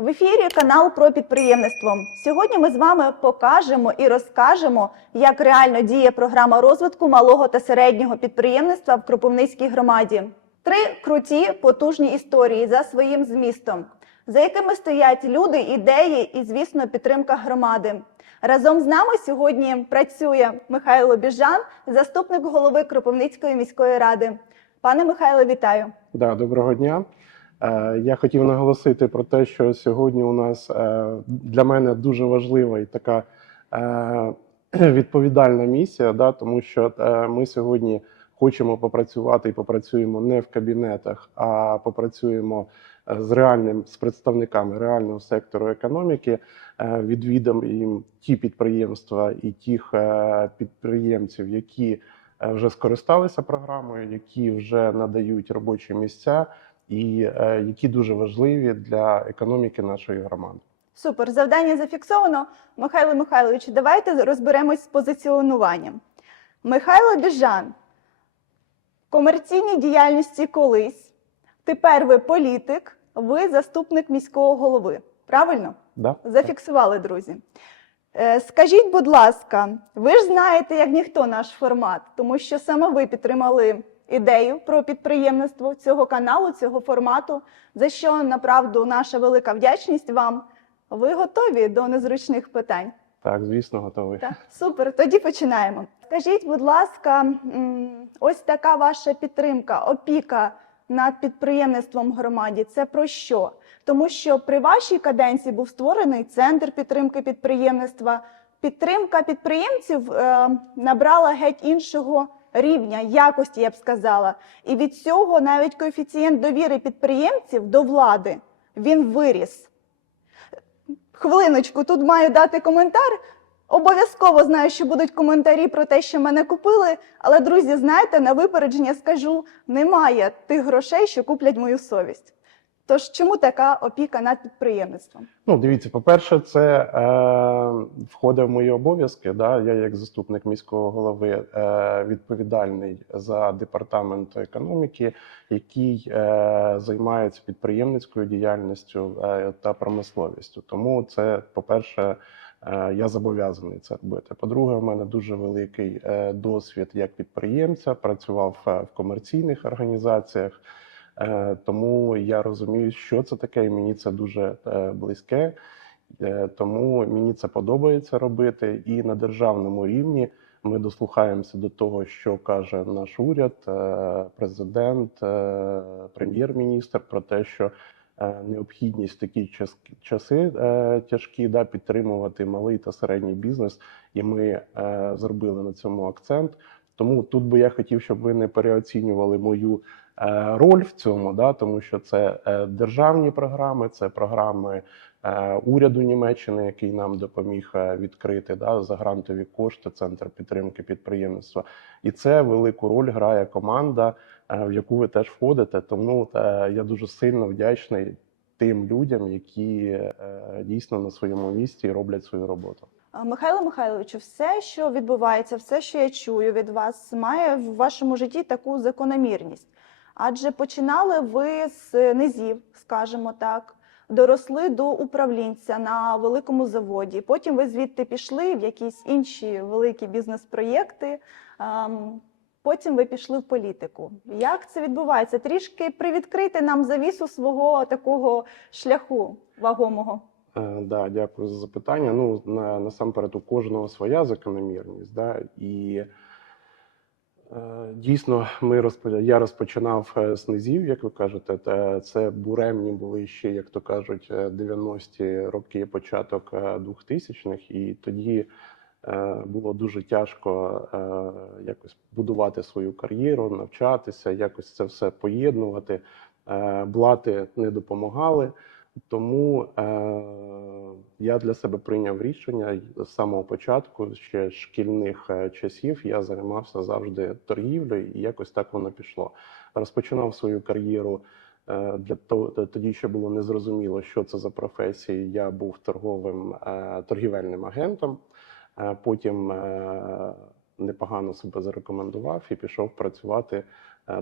В ефірі канал про підприємництво. Сьогодні ми з вами покажемо і розкажемо, як реально діє програма розвитку малого та середнього підприємництва в Кропивницькій громаді. Три круті потужні історії за своїм змістом, за якими стоять люди, ідеї і, звісно, підтримка громади. Разом з нами сьогодні працює Михайло Біжан, заступник голови Кропивницької міської ради. Пане Михайло, вітаю! Да, доброго дня. Е, Я хотів наголосити про те, що сьогодні у нас е, для мене дуже важлива і така е, відповідальна місія, да, тому що ми сьогодні хочемо попрацювати і попрацюємо не в кабінетах, а попрацюємо з реальним з представниками реального сектору економіки, відвідаємо їм ті підприємства і тих підприємців, які вже скористалися програмою, які вже надають робочі місця і е, які дуже важливі для економіки нашої громади. Супер, завдання зафіксовано. Михайло Михайлович, давайте розберемось з позиціонуванням. Михайло Біжан, в комерційній діяльності колись. Тепер ви політик, ви заступник міського голови. Правильно? Да? Зафіксували, друзі. Е, Скажіть, будь ласка, ви ж знаєте, як ніхто наш формат, тому що саме ви підтримали ідею про підприємництво цього каналу, цього формату, за що направду наша велика вдячність вам. Ви готові до незручних питань? Так, звісно, готовий. Так, супер. Тоді починаємо. Скажіть, будь ласка, ось така ваша підтримка, опіка над підприємництвом громаді. Це про що? Тому що при вашій каденції був створений центр підтримки підприємництва. Підтримка підприємців е, набрала геть іншого рівня, якості, я б сказала. І від цього навіть коефіцієнт довіри підприємців до влади він виріс. Хвилиночку, тут маю дати коментар. Обов'язково знаю, що будуть коментарі про те, що мене купили. Але, друзі, знаєте, на випередження скажу: немає тих грошей, що куплять мою совість. Тож чому така опіка над підприємництвом? Ну, дивіться, по-перше, це е, входить в мої обов'язки. Да? Я, як заступник міського голови, е, відповідальний за департамент економіки, який е, займається підприємницькою діяльністю е, та промисловістю. Тому це, по-перше, е, я зобов'язаний це робити. По-друге, в мене дуже великий е, досвід як підприємця, працював е, в комерційних організаціях. Е, Тому я розумію, що це таке, і мені це дуже е, близьке. Е, Тому мені це подобається робити. І на державному рівні ми дослухаємося до того, що каже наш уряд, президент, прем'єр-міністр про те, що необхідність такі час- часи тяжкі да, підтримувати малий та середній бізнес, і ми зробили на цьому акцент. Тому тут би я хотів, щоб ви не переоцінювали мою роль в цьому, да, тому що це е, державні програми, це програми е, уряду Німеччини, який нам допоміг е, відкрити да, за грантові кошти, центр підтримки підприємництва. І це велику роль грає команда, е, в яку ви теж входите. Тому е, я дуже сильно вдячний тим людям, які е, дійсно на своєму місці роблять свою роботу. Михайло Михайловичу, все, що відбувається, все, що я чую від вас, має в вашому житті таку закономірність. Адже починали ви з низів, скажімо так, доросли до управлінця на великому заводі. Потім ви звідти пішли в якісь інші великі бізнес-проєкти. Потім ви пішли в політику. Як це відбувається? Трішки привідкрити нам завісу свого такого шляху вагомого. Е, Да, дякую за запитання. Ну, на, насамперед, у кожного своя закономірність, да, і дійсно, ми розпо... я розпочинав е, з низів, як ви кажете. Це буремні були ще, як то кажуть, е, 90-ті роки, початок 2000-х, і тоді е, було дуже тяжко е, якось будувати свою кар'єру, навчатися, якось це все поєднувати. Е, Блати не допомагали. Тому е, я для себе прийняв рішення з самого початку, ще шкільних е, часів, я займався завжди торгівлею, і якось так воно пішло. Розпочинав свою кар'єру е, для того, тоді ще було незрозуміло, що це за професія. Я був торговим е, торгівельним агентом. Потім непогано себе зарекомендував і пішов працювати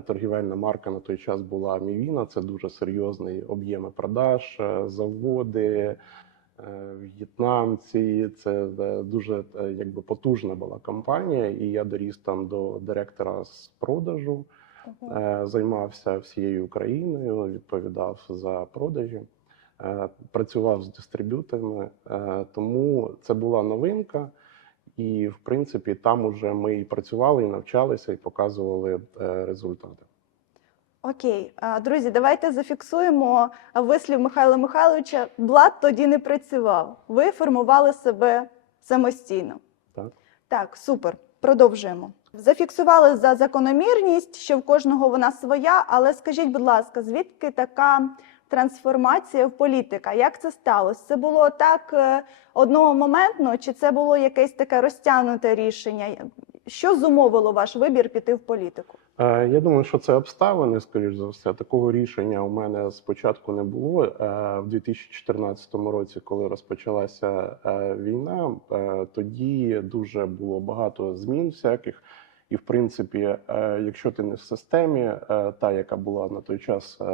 Торгівельна марка на той час була Мівіна. Це дуже серйозний об'єми продаж, е, заводи, е, в'єтнамці. Це е, дуже е, якби потужна була компанія, і я доріс там до директора з продажу. Е, Займався всією Україною, відповідав за продажі, е, працював з дистриб'юторами, е, тому це була новинка. І, в принципі, там уже ми і працювали, і навчалися, і показували е, результати. Окей, друзі, давайте зафіксуємо вислів Михайла Михайловича. Блад тоді не працював. Ви формували себе самостійно. Так. Так, супер. Продовжуємо. Зафіксували за закономірність, що в кожного вона своя. Але скажіть, будь ласка, звідки така трансформація в політика? Як це сталося? Це було так е, одномоментно, чи це було якесь таке розтягнуте рішення? Що зумовило ваш вибір піти в політику? Е, Я думаю, що це обставини, скоріш за все. Такого рішення у мене спочатку не було. Е, В 2014 році, коли розпочалася війна, тоді дуже було багато змін всяких. І, в принципі, е, якщо ти не в системі, е, та яка була на той час е,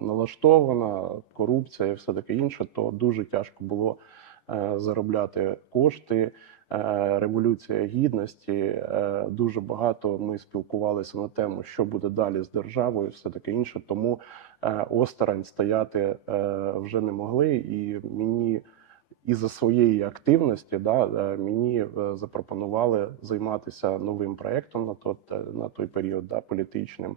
налаштована, корупція і все таке інше, то дуже тяжко було заробляти кошти. Революція гідності. Дуже багато ми спілкувалися на тему, що буде далі з державою, все таке інше. Тому осторонь стояти вже не могли, і мені із за своєї активності да, е, мені е, запропонували займатися новим проєктом на той, на той період да, політичним.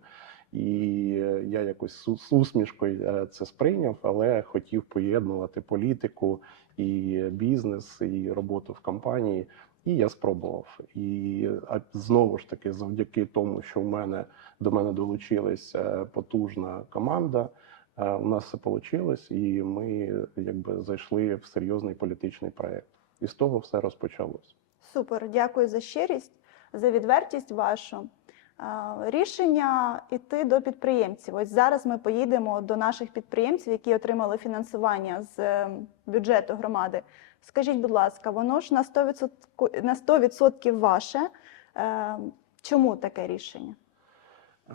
І е, я якось з усмішкою е, це сприйняв, але хотів поєднувати політику і бізнес, і роботу в компанії. І я спробував. І знову ж таки, завдяки тому, що в мене до мене долучилась е, потужна команда. У нас все вийшло, і ми якби зайшли в серйозний політичний проєкт. І з того все розпочалось. Супер, дякую за щирість, за відвертість вашу. Рішення йти до підприємців. Ось зараз ми поїдемо до наших підприємців, які отримали фінансування з е, бюджету громади. Скажіть, будь ласка, воно ж на 100%, на 100% ваше. Е, Чому таке рішення?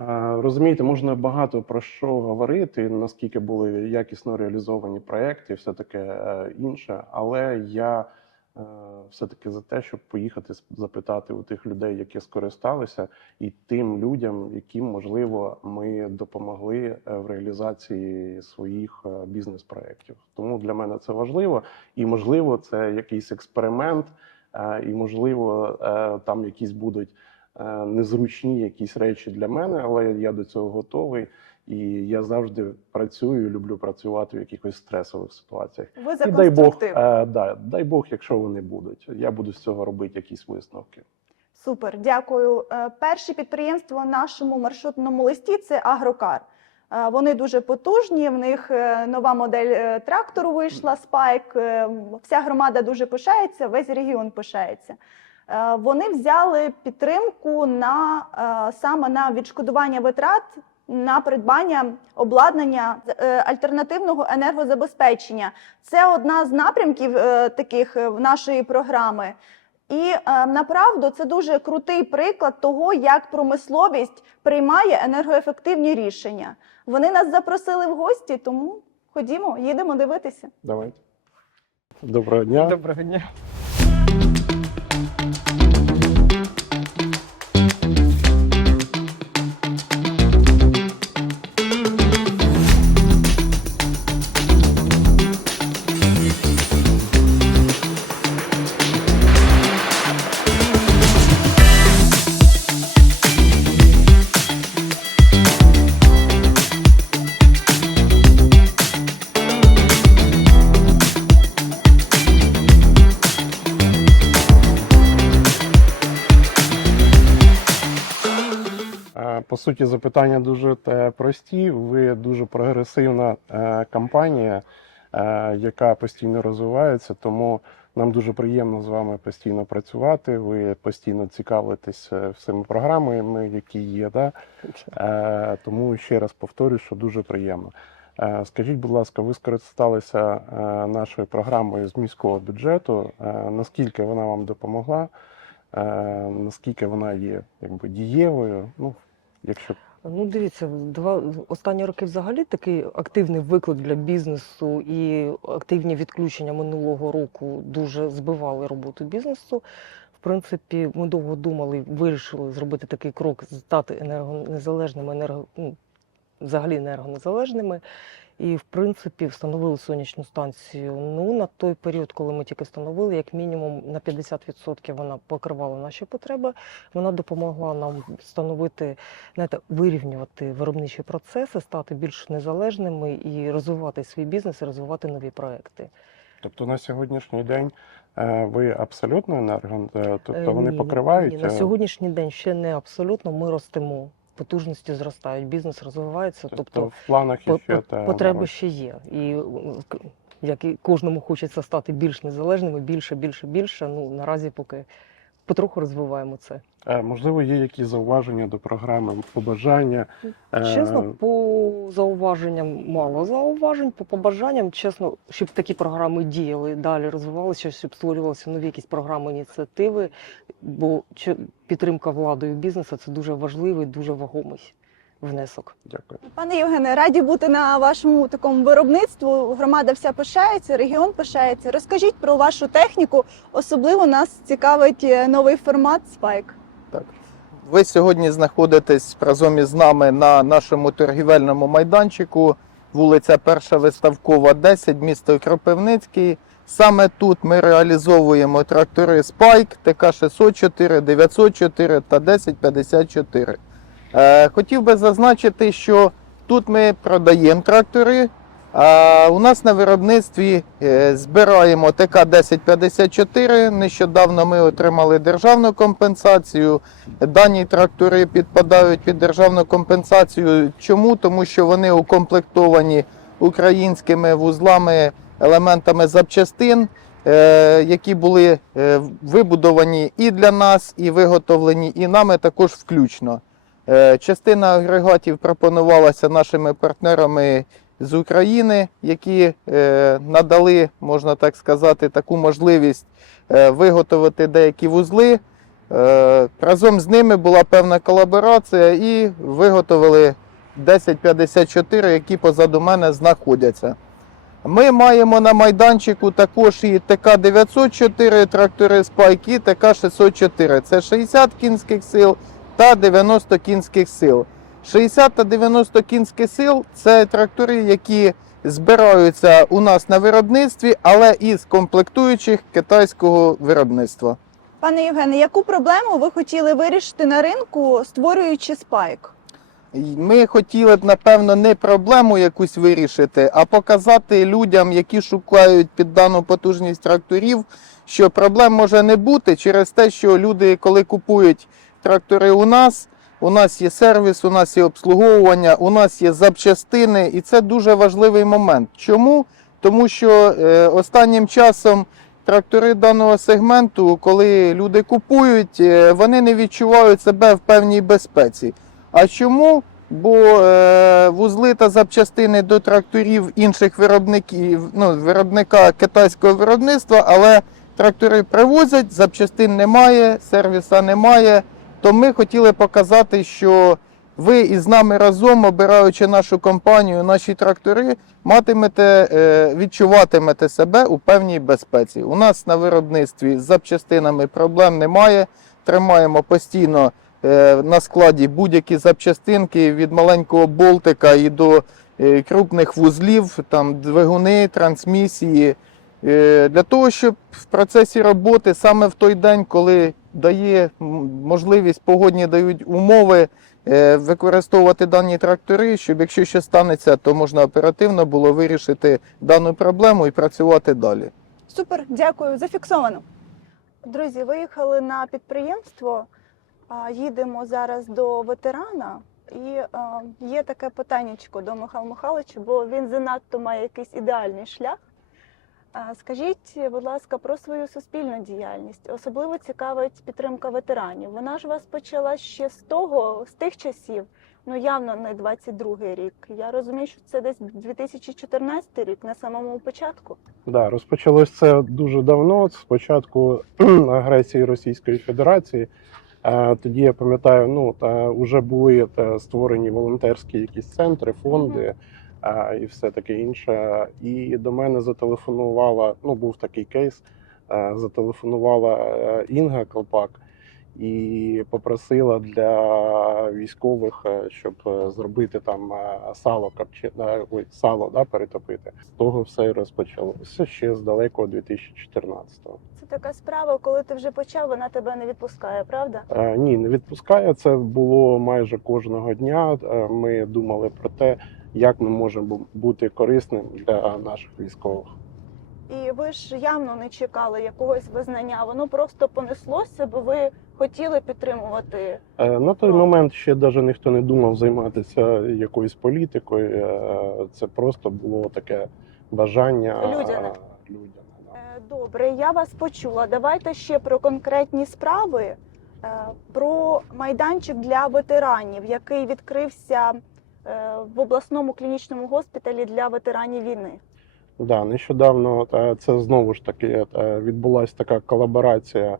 Розумієте, можна багато про що говорити, наскільки були якісно реалізовані проекти, все таке е, інше. Але я е, все-таки за те, щоб поїхати запитати у тих людей, які скористалися, і тим людям, яким можливо ми допомогли е, в реалізації своїх бізнес-проєктів. Тому для мене це важливо, і можливо, це якийсь експеримент, і можливо, там якісь будуть незручні якісь речі для мене, але я до цього готовий. І я завжди працюю, люблю працювати в якихось стресових ситуаціях. Ви за І дай Бог, е, да, дай Бог, якщо вони будуть. Я буду з цього робити якісь висновки. Супер, дякую. Е, Перше підприємство в нашому маршрутному листі це Агрокар. Е, Вони дуже потужні. В них е, нова модель е, трактору вийшла Спайк. Е, Вся громада дуже пишається, весь регіон пишається. Е, Вони взяли підтримку на е, саме на відшкодування витрат на придбання обладнання е, альтернативного енергозабезпечення. Це одна з напрямків таких в нашої програми. І направду це дуже крутий приклад того, як промисловість приймає енергоефективні рішення. Вони нас запросили в гості, тому ходімо, їдемо дивитися. Давайте. Доброго дня. Доброго дня. Суті, запитання дуже прості. Ви дуже прогресивна е, компанія, е, яка постійно розвивається, тому нам дуже приємно з вами постійно працювати. Ви постійно цікавитесь е, всіми програмами, які є. Да? Тому ще раз повторюю, що дуже приємно. Скажіть, будь ласка, ви скористалися нашою програмою з міського бюджету. Наскільки вона вам допомогла? Наскільки вона є якби дієвою? Ну, якщо Ну, дивіться, два останні роки взагалі такий активний виклик для бізнесу і активні відключення минулого року дуже збивали роботу бізнесу. В принципі, ми довго думали, вирішили зробити такий крок, стати енергонезалежними, енерго, ну, взагалі енергонезалежними. І, в принципі, встановили сонячну станцію. Ну, на той період, коли ми тільки встановили, як мінімум на 50% вона покривала наші потреби. Вона допомогла нам встановити, знаєте, вирівнювати виробничі процеси, стати більш незалежними і розвивати свій бізнес, і розвивати нові проекти. Тобто на сьогоднішній день е, ви абсолютно енерго, е, тобто вони ні, покривають. Ні, на е, сьогоднішній день ще не абсолютно. Ми ростемо, потужності зростають, бізнес розвивається. Тобто Тобто в планах по- ще та потреби ще є. І як і кожному хочеться стати більш незалежними, більше, більше, більше. Ну наразі поки потроху розвиваємо це. Е, Можливо, є якісь зауваження до програми, побажання. Е, Чесно, по зауваженням мало зауважень, по побажанням, чесно, щоб такі програми діяли, далі розвивалися, щоб створювалися нові якісь програми, ініціативи. Бо підтримка владою бізнесу це дуже важливий, дуже вагомий внесок. Дякую. Пане Євгене, раді бути на вашому такому виробництву. Громада вся пишається, регіон пишається. Розкажіть про вашу техніку. Особливо нас цікавить е, новий формат Spike. Так. Ви сьогодні знаходитесь разом із нами на нашому торгівельному майданчику, вулиця Перша Виставкова, 10, місто Кропивницький. Саме тут ми реалізовуємо трактори Spike ТК-604, 904 та 1054. Е, хотів би зазначити, що тут ми продаємо трактори, а у нас на виробництві е, збираємо ТК-1054. Нещодавно ми отримали державну компенсацію. Дані трактори підпадають під державну компенсацію. Чому? Тому що вони укомплектовані українськими вузлами, елементами запчастин, е, які були е, вибудовані і для нас, і виготовлені, і нами також включно. Е, Частина агрегатів пропонувалася нашими партнерами з України, які е, надали, можна так сказати, таку можливість е, виготовити деякі вузли. Разом з ними була певна колаборація і виготовили 1054, які позаду мене знаходяться. Ми маємо на майданчику також і ТК-904 трактори Spike і ТК-604. Це 60 кінських сил та 90 кінських сил. 60 та 90 кінських сил це трактори, які збираються у нас на виробництві, але із комплектуючих китайського виробництва. Пане Євгене, яку проблему ви хотіли вирішити на ринку, створюючи? І Ми хотіли б, напевно, не проблему якусь вирішити, а показати людям, які шукають під дану потужність тракторів, що проблем може не бути через те, що люди, коли купують трактори у нас, у нас є сервіс, у нас є обслуговування, у нас є запчастини, і це дуже важливий момент. Чому? Тому що е, останнім часом трактори даного сегменту, коли люди купують, е, вони не відчувають себе в певній безпеці. А чому? Бо е, вузли та запчастини до тракторів інших виробників, ну, виробника китайського виробництва, але трактори привозять, запчастин немає, сервіса немає. То ми хотіли показати, що ви із нами разом, обираючи нашу компанію, наші трактори, матимете, е, відчуватимете себе у певній безпеці. У нас на виробництві з запчастинами проблем немає. Тримаємо постійно е, на складі будь-які запчастинки від маленького болтика і до е, крупних вузлів, там двигуни, трансмісії. Для того, щоб в процесі роботи саме в той день, коли дає можливість, погодні дають умови е, використовувати дані трактори, щоб якщо щось станеться, то можна оперативно було вирішити дану проблему і працювати далі. Супер, дякую, зафіксовано. Друзі, виїхали на підприємство. Їдемо зараз до ветерана. І а, є таке питаннячко до Михайла Михайловича, бо він занадто має якийсь ідеальний шлях. Скажіть, будь ласка, про свою суспільну діяльність. Особливо цікавить підтримка ветеранів. Вона ж вас почала ще з того, з тих часів, ну явно не 22-й рік. Я розумію, що це десь 2014 рік, на самому початку. Да, розпочалось це дуже давно, з початку агресії Російської Федерації. Е, Тоді я пам'ятаю, ну та вже були та, створені волонтерські якісь центри, фонди е, і все таке інше. І до мене зателефонувала. Ну, був такий кейс. Зателефонувала е, Інга Колпак і попросила для військових, е, щоб е, зробити там сало ой, сало да, перетопити. З того все і розпочалося ще з далекого 2014-го. Це така справа, коли ти вже почав, вона тебе не відпускає, правда? Е, Ні, не відпускає. Це було майже кожного дня. Ми думали про те, як ми можемо бути корисним для наших військових. І ви ж явно не чекали якогось визнання. Воно просто понеслося, бо ви хотіли підтримувати. Е, На той Ну. момент ще навіть ніхто не думав займатися якоюсь політикою. Е, Це просто було таке бажання е, Людяне. Е, Добре, я вас почула. Давайте ще про конкретні справи. Про майданчик для ветеранів, який відкрився в обласному клінічному госпіталі для ветеранів війни. Да, нещодавно е, це знову ж таки е, відбулася така колаборація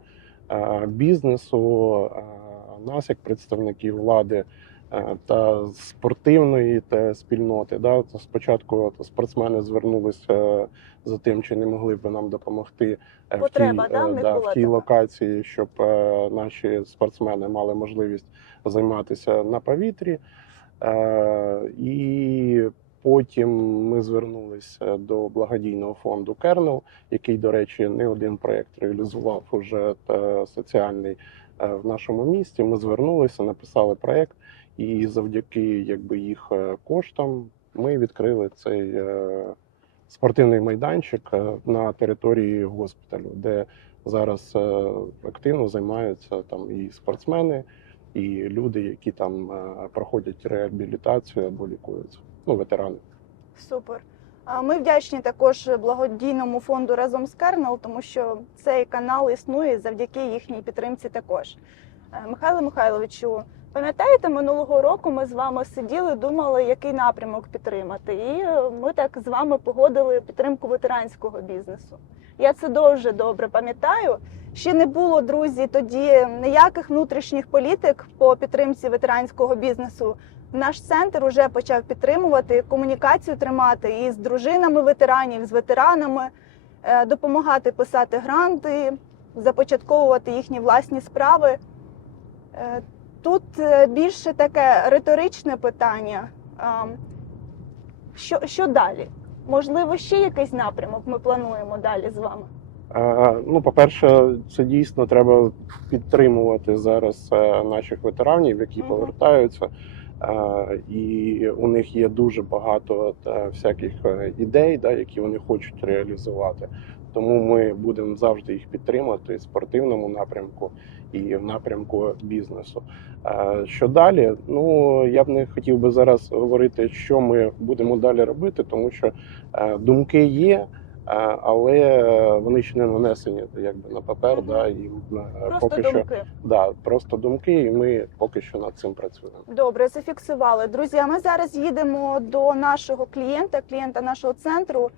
е, бізнесу, е, нас як представників влади е, та спортивної та спільноти. Да. Спочатку спортсмени звернулися е, за тим, чи не могли б нам допомогти е, Потреба, в тій, да, в е, да, в тій локації, щоб е, наші спортсмени мали можливість займатися на повітрі. Е, І потім ми звернулися до благодійного фонду Кернел, який, до речі, не один проєкт реалізував уже е, соціальний е, в нашому місті. Ми звернулися, написали проєкт, і завдяки якби їх коштам ми відкрили цей спортивний майданчик на території госпіталю, де зараз активно займаються там і спортсмени, і люди, які там е, проходять реабілітацію або лікуються. Ну, ветерани. Супер. А Ми вдячні також благодійному фонду разом з Кернел, тому що цей канал існує завдяки їхній підтримці також. Е, Михайло Михайловичу, пам'ятаєте, минулого року ми з вами сиділи, думали, який напрямок підтримати. І е, ми так з вами погодили підтримку ветеранського бізнесу. Я це дуже добре пам'ятаю. Ще не було, друзі, тоді ніяких внутрішніх політик по підтримці ветеранського бізнесу. Наш центр вже почав підтримувати комунікацію тримати і з дружинами ветеранів, з ветеранами, е, допомагати писати гранти, започатковувати їхні власні справи. Е, Тут е, більше таке риторичне питання. Що, що далі? Можливо, ще якийсь напрямок ми плануємо далі з вами. Е, Ну, по-перше, це дійсно треба підтримувати зараз е, наших ветеранів, які Мгм. повертаються. Е, І у них є дуже багато та, всяких е, ідей, да, які вони хочуть реалізувати. Тому ми будемо завжди їх підтримати в спортивному напрямку і в напрямку бізнесу. Е, Що далі? Ну я б не хотів би зараз говорити, що ми будемо далі робити, тому що е, думки є. Е, але вони ще не нанесені якби на папер, Мгм. да, і Просто поки що да, просто думки, і ми поки що над цим працюємо. Добре, зафіксували. Друзі, а ми зараз їдемо до нашого клієнта, клієнта нашого центру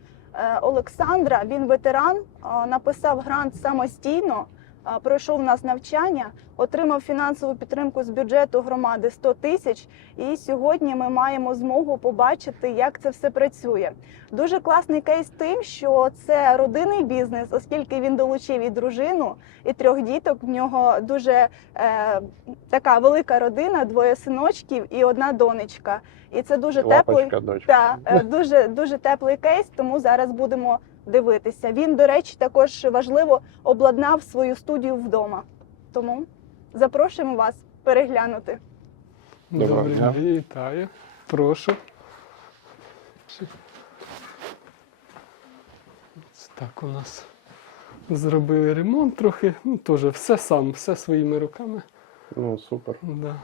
Олександра. Він ветеран, е, написав грант самостійно, е, пройшов у нас навчання, отримав фінансову підтримку з бюджету громади 100 тисяч. І сьогодні ми маємо змогу побачити, як це все працює. Дуже класний кейс тим, що це родинний бізнес, оскільки він долучив і дружину, і трьох діток. В нього дуже е, така велика родина, двоє синочків і одна донечка. І це дуже теплий Лапочка, та, е, дуже дуже теплий кейс, тому зараз будемо дивитися. Він, до речі, також важливо обладнав свою студію вдома. Тому запрошуємо вас переглянути. Доброго дня. день, вітаю. Прошу. Ось так у нас зробили ремонт трохи. Ну, теж все сам, все своїми руками. Ну супер. Да.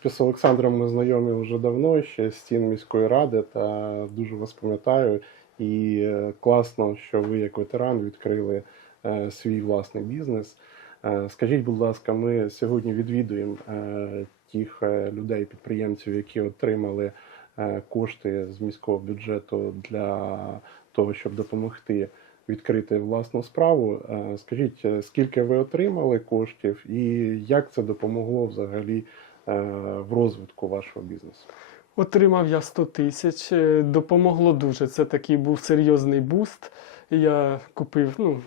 Принципі, з Олександром ми знайомі вже давно, ще стін міської ради, та дуже вас пам'ятаю. І е, класно, що ви, як ветеран, відкрили е, свій власний бізнес. Е, Скажіть, будь ласка, ми сьогодні відвідуємо тих людей, підприємців, які отримали кошти з міського бюджету для того, щоб допомогти відкрити власну справу. Скажіть, скільки ви отримали коштів і як це допомогло взагалі в розвитку вашого бізнесу? Отримав я 100 тисяч, е, допомогло дуже. Це такий був серйозний буст. Я купив ну,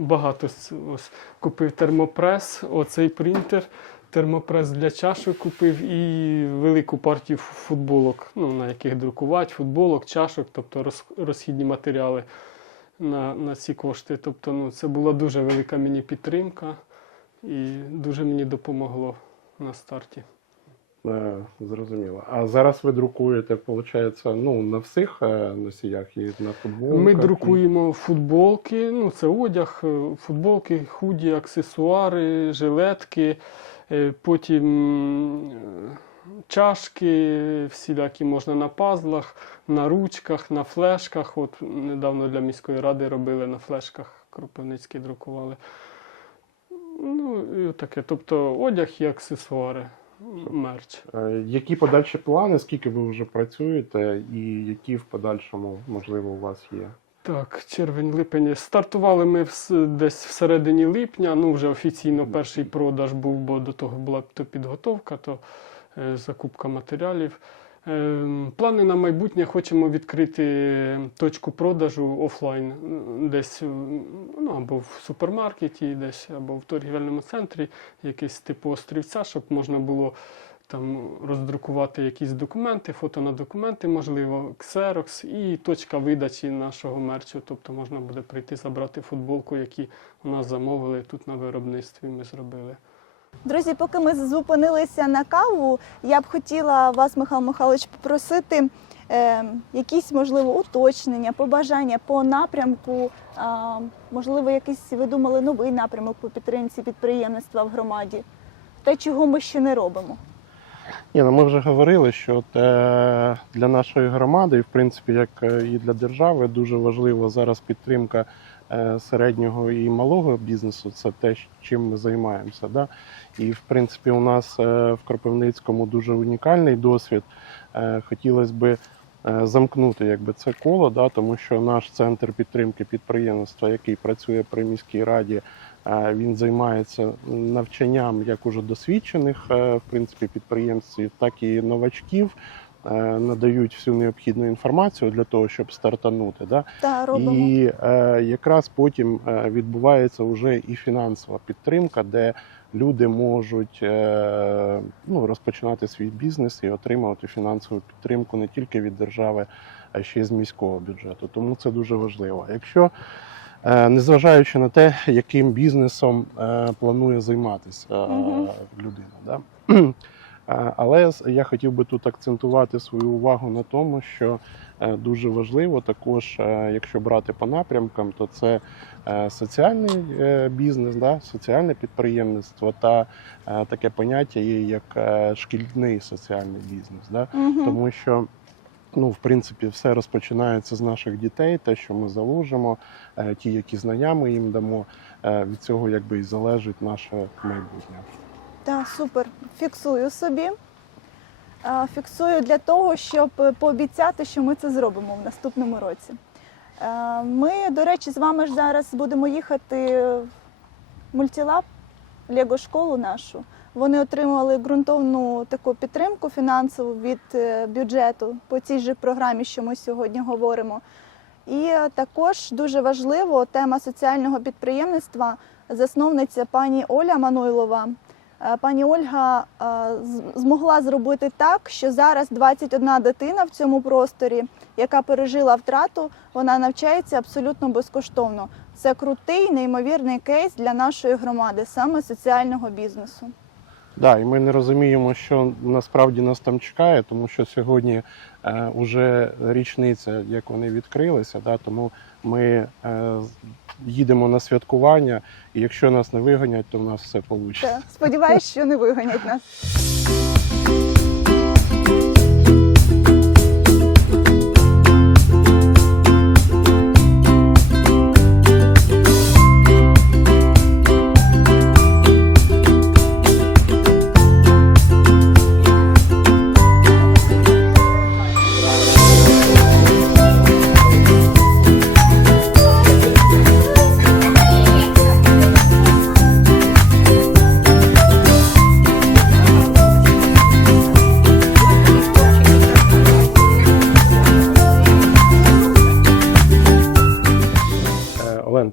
багато ось, купив термопрес, оцей принтер, термопрес для чашок купив і велику партію футболок, ну, на яких друкувати, футболок, чашок, тобто розхідні матеріали на, на ці кошти. Тобто, ну, це була дуже велика мені підтримка і дуже мені допомогло на старті. Е, Зрозуміло. А зараз ви друкуєте, виходить, ну, на всіх е, носіях і на футболках? Ми друкуємо футболки, ну це одяг, е, футболки, худі, аксесуари, жилетки, е, потім е, чашки, всілякі можна на пазлах, на ручках, на флешках. От недавно для міської ради робили на флешках, Кропивницький друкували. Ну, і таке. Тобто одяг і аксесуари, мерч. Е, Які подальші плани, скільки ви вже працюєте, і які в подальшому, можливо, у вас є? Так, червень, липень. Стартували ми десь всередині липня. Ну, вже офіційно перший продаж був, бо до того була то підготовка, то е, закупка матеріалів. Ем, Плани на майбутнє хочемо відкрити точку продажу офлайн, десь ну, або в супермаркеті, десь, або в торгівельному центрі, якийсь типу острівця, щоб можна було там роздрукувати якісь документи, фото на документи, можливо, ксерокс і точка видачі нашого мерчу. Тобто можна буде прийти забрати футболку, які у нас замовили тут на виробництві. Ми зробили. Друзі, поки ми зупинилися на каву, я б хотіла вас, Михайло Михайлович, попросити е, якісь, можливо, уточнення, побажання по напрямку. А, можливо, якийсь ви думали новий напрямок по підтримці підприємництва в громаді. Те, чого ми ще не робимо. Ні, ну ми вже говорили, що е, для нашої громади, і в принципі, як е, і для держави, дуже важливо зараз підтримка е, середнього і малого бізнесу. Це те, чим ми займаємося. Да? І в принципі, у нас е, в Кропивницькому дуже унікальний досвід. Е, Хотілося би е, замкнути якби, це коло, да? тому що наш центр підтримки підприємництва, який працює при міській раді, Е, Він займається навчанням як уже досвідчених е, в принципі підприємців, так і новачків. Е, Надають всю необхідну інформацію для того, щоб стартанути. Да? Та робимо. І е, якраз потім е, відбувається вже і фінансова підтримка, де люди можуть е, ну, розпочинати свій бізнес і отримувати фінансову підтримку не тільки від держави, а ще й з міського бюджету. Тому це дуже важливо. Якщо е, незважаючи на те, яким бізнесом планує займатися людина. Да? Але я хотів би тут акцентувати свою увагу на тому, що е, дуже важливо також, е, якщо брати по напрямкам, то це е, соціальний бізнес, да, соціальне підприємництво та таке поняття є як шкільний соціальний бізнес. Да? Мгм. Тому що ну, в принципі, все розпочинається з наших дітей, те, що ми заложимо, ті, які знання ми їм дамо, від цього якби і залежить наше майбутнє. Так, супер. Фіксую собі. Фіксую для того, щоб пообіцяти, що ми це зробимо в наступному році. Ми, до речі, з вами ж зараз будемо їхати в мультилаб, Лего-школу нашу. Вони отримали ґрунтовну таку підтримку фінансову від е, бюджету по цій же програмі, що ми сьогодні говоримо. І також дуже важливо тема соціального підприємництва. Засновниця пані Оля Мануйлова. Е, Пані Ольга е, змогла зробити так, що зараз 21 дитина в цьому просторі, яка пережила втрату, вона навчається абсолютно безкоштовно. Це крутий, неймовірний кейс для нашої громади, саме соціального бізнесу. Да, і ми не розуміємо, що насправді нас там чекає, тому що сьогодні е, уже річниця, як вони відкрилися, да, тому ми е, їдемо на святкування, і якщо нас не виганять, то в нас все вийде. Сподіваюсь, що не виганять нас.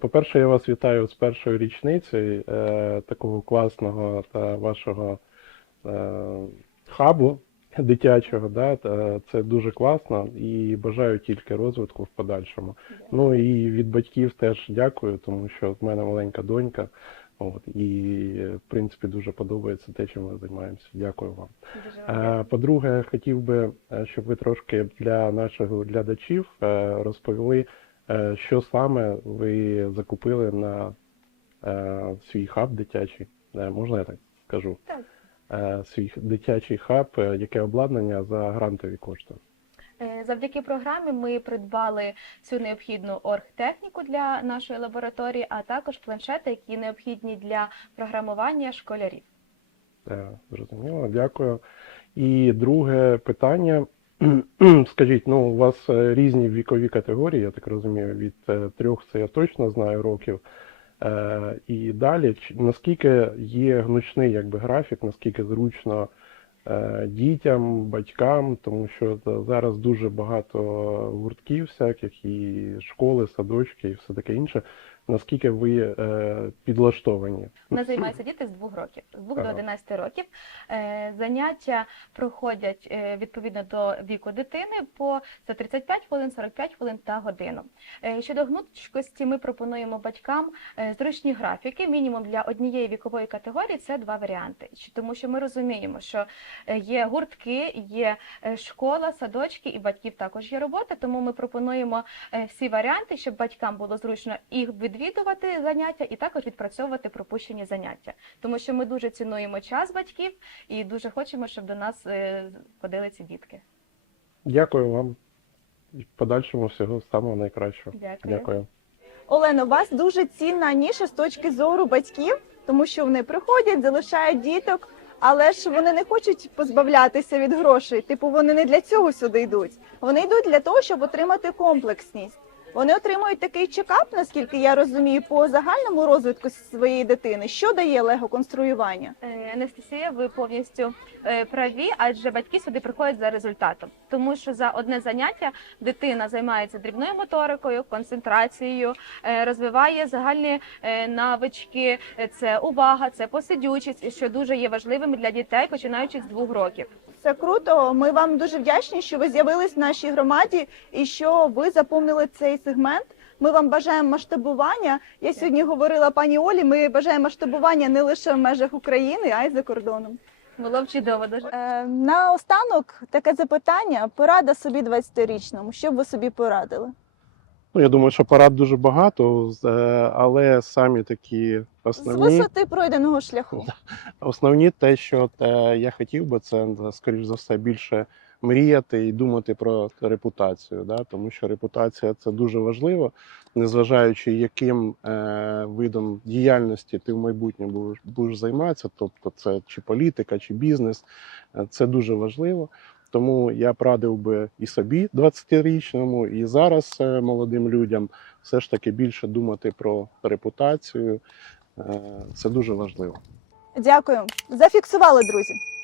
По-перше, я вас вітаю з першою річницею е, такого класного та вашого е, хабу дитячого. Да? Та Це дуже класно і бажаю тільки розвитку в подальшому. Ну і від батьків теж дякую, тому що в мене маленька донька. От, і, в принципі, дуже подобається те, чим ми займаємося. Дякую вам. Е, По-друге, хотів би, е, щоб ви трошки для наших глядачів е, розповіли, що саме ви закупили на е, свій хаб дитячий. Е, Можна я так скажу? Так. Е, Свій дитячий хаб, е, яке обладнання за грантові кошти. Е, Завдяки програмі ми придбали всю необхідну оргтехніку для нашої лабораторії, а також планшети, які необхідні для програмування школярів. Е, Зрозуміло, дякую. І друге питання. Скажіть, ну у вас е, різні вікові категорії, я так розумію, від е, трьох це я точно знаю років. Е, І далі, наскільки є гнучний якби, графік, наскільки зручно дітям, батькам, тому що зараз дуже багато гуртків всяких, і школи, садочки, і все таке інше. Наскільки ви е, підлаштовані? У нас займаються діти з двох років, з двох до Ага. 11 років. Е, Заняття проходять е, відповідно до віку дитини по за 35 хвилин, 45 хвилин та годину. Е, Щодо гнучкості, ми пропонуємо батькам е, зручні графіки. Мінімум для однієї вікової категорії це два варіанти. Тому що ми розуміємо, що е, є гуртки, є е, школа, садочки, і батьків також є робота. Тому ми пропонуємо е, всі варіанти, щоб батькам було зручно і відвідувати заняття, і також відпрацьовувати пропущені заняття. Тому що ми дуже цінуємо час батьків і дуже хочемо, щоб до нас е, ходили ці дітки. Дякую вам. І в подальшому всього самого найкращого. Дякую. Дякую. Олено, у вас дуже цінна ніша з точки зору батьків, тому що вони приходять, залишають діток, але ж вони не хочуть позбавлятися від грошей. Типу, вони не для цього сюди йдуть. Вони йдуть для того, щоб отримати комплексність. Вони отримують такий чекап, наскільки я розумію, по загальному розвитку своєї дитини. Що дає лего-конструювання? Е, Анастасія, ви повністю е, праві, адже батьки сюди приходять за результатом, тому що за одне заняття дитина займається дрібною моторикою, концентрацією, е, розвиває загальні е, навички, це увага, це посидючість, що дуже є важливим для дітей, починаючи з двох років. Це круто. Ми вам дуже вдячні, що ви з'явились в нашій громаді і що ви заповнили цей сегмент. Ми вам бажаємо масштабування. Я сьогодні говорила пані Олі. Ми бажаємо масштабування не лише в межах України, а й за кордоном. Було б чудово дуже. Е, наостанок таке запитання: порада собі 20-річному. Що б ви собі порадили? Ну, я думаю, що парад дуже багато, е, але самі такі З основні, висоти пройденого шляху. основні те, що е, я хотів би, це скоріш за все більше мріяти і думати про репутацію. Да? Тому що репутація це дуже важливо, незважаючи яким е, видом діяльності ти в майбутньому будеш, будеш займатися, тобто це чи політика, чи бізнес, е, це дуже важливо. Тому я б радив би і собі, 20-річному, і зараз е, молодим людям все ж таки більше думати про репутацію. Е, Це дуже важливо. Дякую. Зафіксували, друзі.